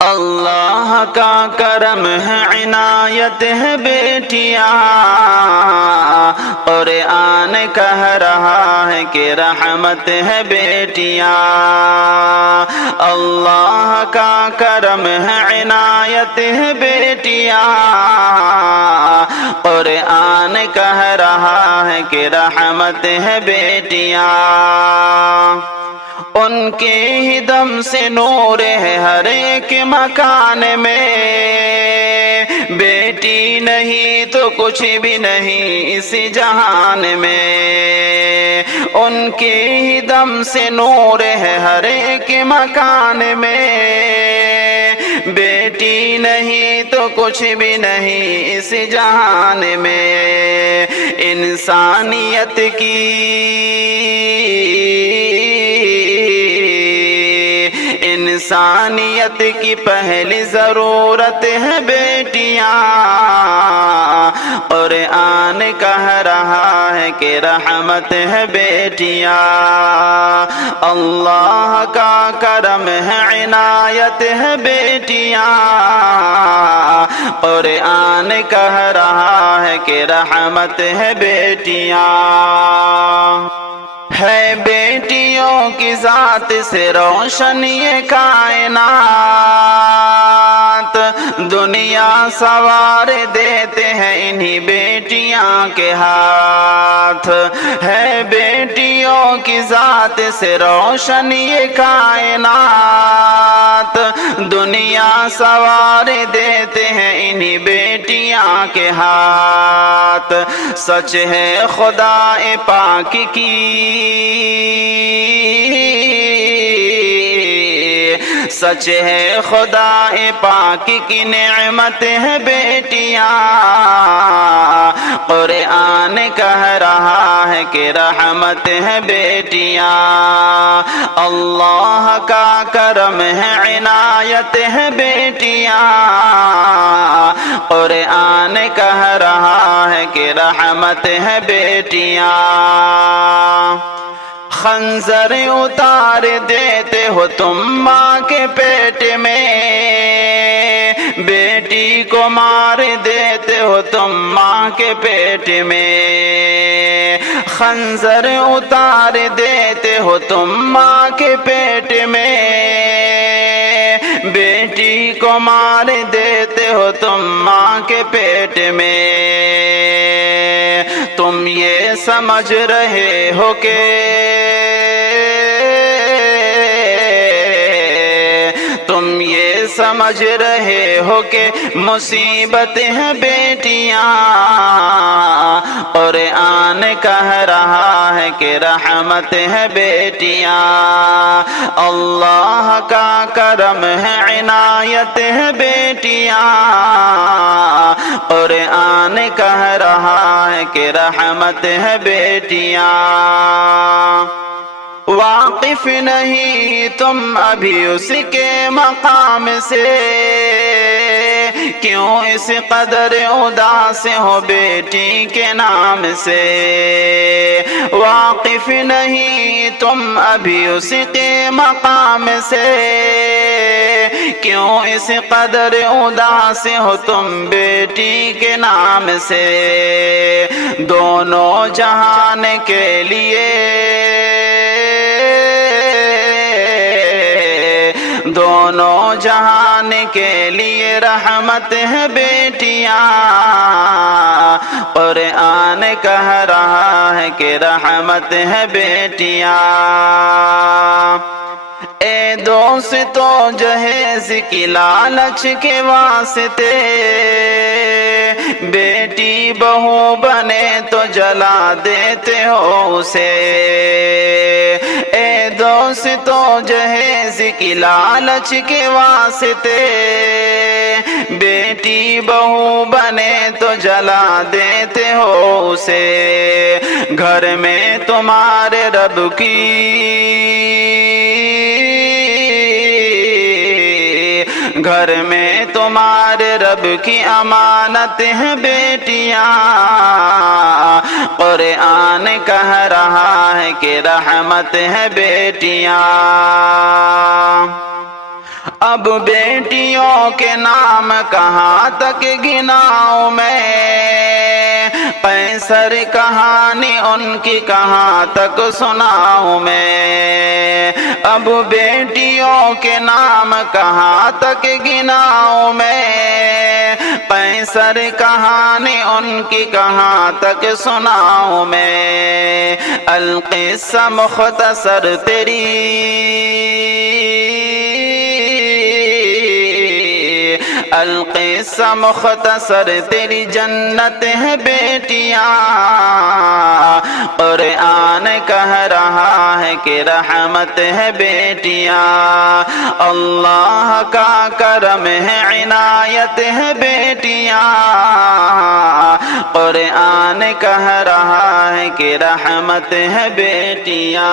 اللہ کا کرم ہے عنایت ہے بیٹیاں، قرآن کہہ رہا ہے کہ رحمت ہے بیٹیاں۔ اللہ کا کرم ہے عنایت ہے بیٹیاں، قرآن کہہ رہا ہے کہ رحمت ہے بیٹیاں۔ ان کے ہی دم سے نور ہے ہر ایک مکان میں، بیٹی نہیں تو کچھ بھی نہیں اس جہان میں۔ ان کے ہی دم سے نور ہے ہر ایک مکان میں، بیٹی نہیں تو کچھ بھی نہیں اس جہان میں۔ انسانیت کی پہلی ضرورت ہے بیٹیاں، قرآن کہہ رہا ہے کہ رحمت ہے بیٹیاں۔ اللہ کا کرم ہے عنایت ہے بیٹیاں، قرآن کہہ رہا ہے کہ رحمت ہے بیٹیاں۔ ہے بیٹیوں کی ذات سے روشن یہ کائنات، دنیا سوار دیتے ہیں انہی بیٹیاں کے ہاتھ۔ ہے بیٹیوں کی ذات سے روشن یہ کائنات، دنیا سوار دیتے ہیں انہی بیٹیاں کے ہاتھ۔ سچ ہے خدا پاک کی، سچ ہے خدا پاک کی نعمت ہے بیٹیاں، قرآن کہہ رہا ہے کہ رحمت ہے بیٹیاں۔ اللہ کا کرم ہے عنایت ہے بیٹیاں، قرآن کہہ رہا ہے کہ رحمت ہے بیٹیاں۔ خنجر اتار دیتے ہو تم ماں کے پیٹ میں، بیٹی کو مار دیتے ہو تم ماں کے پیٹ میں۔ خنجر اتار دیتے ہو تم ماں کے پیٹ میں، بیٹی کو مار دیتے ہو تم ماں کے پیٹ میں۔ تم یہ سمجھ رہے ہو کہ تم یہ سمجھ رہے ہو کہ مصیبت ہے بیٹیاں، قرآن کہہ رہا ہے کہ رحمت ہے بیٹیاں۔ اللہ کا کرم ہے عنایت ہے بیٹیاں، قرآن کہہ رہا ہے کہ رحمت ہے بیٹیاں۔ واقف نہیں تم ابھی اس کے مقام سے، کیوں اس قدر اداس ہو بیٹی کے نام سے۔ واقف نہیں تم ابھی اس کے مقام سے، کیوں اس قدر اداس ہو تم بیٹی کے نام سے۔ دونوں جہان کے لیے، دونوں جہان کے لیے رحمت ہے بیٹیاں، قرآن کہہ رہا ہے کہ رحمت ہے بیٹیاں۔ اے دوستو جہیز کی لالچ کے واسطے، بیٹی بہو بنے تو جلا دیتے ہو اسے۔ اے دوستو جہیز کی لالچ کے واسطے، بیٹی بہو بنے تو جلا دیتے ہو اسے۔ گھر میں تمہارے رب کی، گھر میں تمہارے رب کی امانت ہے بیٹیاں، قرآن کہہ رہا ہے کہ رحمت ہے بیٹیاں۔ اب بیٹیوں کے نام کہاں تک گناؤں میں، قیصر کہانی ان کی کہاں تک سناؤں میں، اب بیٹیوں کے نام کہاں تک گناؤں میں، قیصر کہانی ان کی کہاں تک سناؤں میں، القصہ مختصر تیری القصہ مختصر تیری جنت ہے بیٹیاں، قرآن کہہ رہا ہے کہ رحمت ہے بیٹیاں، اللہ کا کرم ہے عنایت ہے بیٹیاں، قرآن کہہ رہا ہے کہ رحمت ہے بیٹیاں۔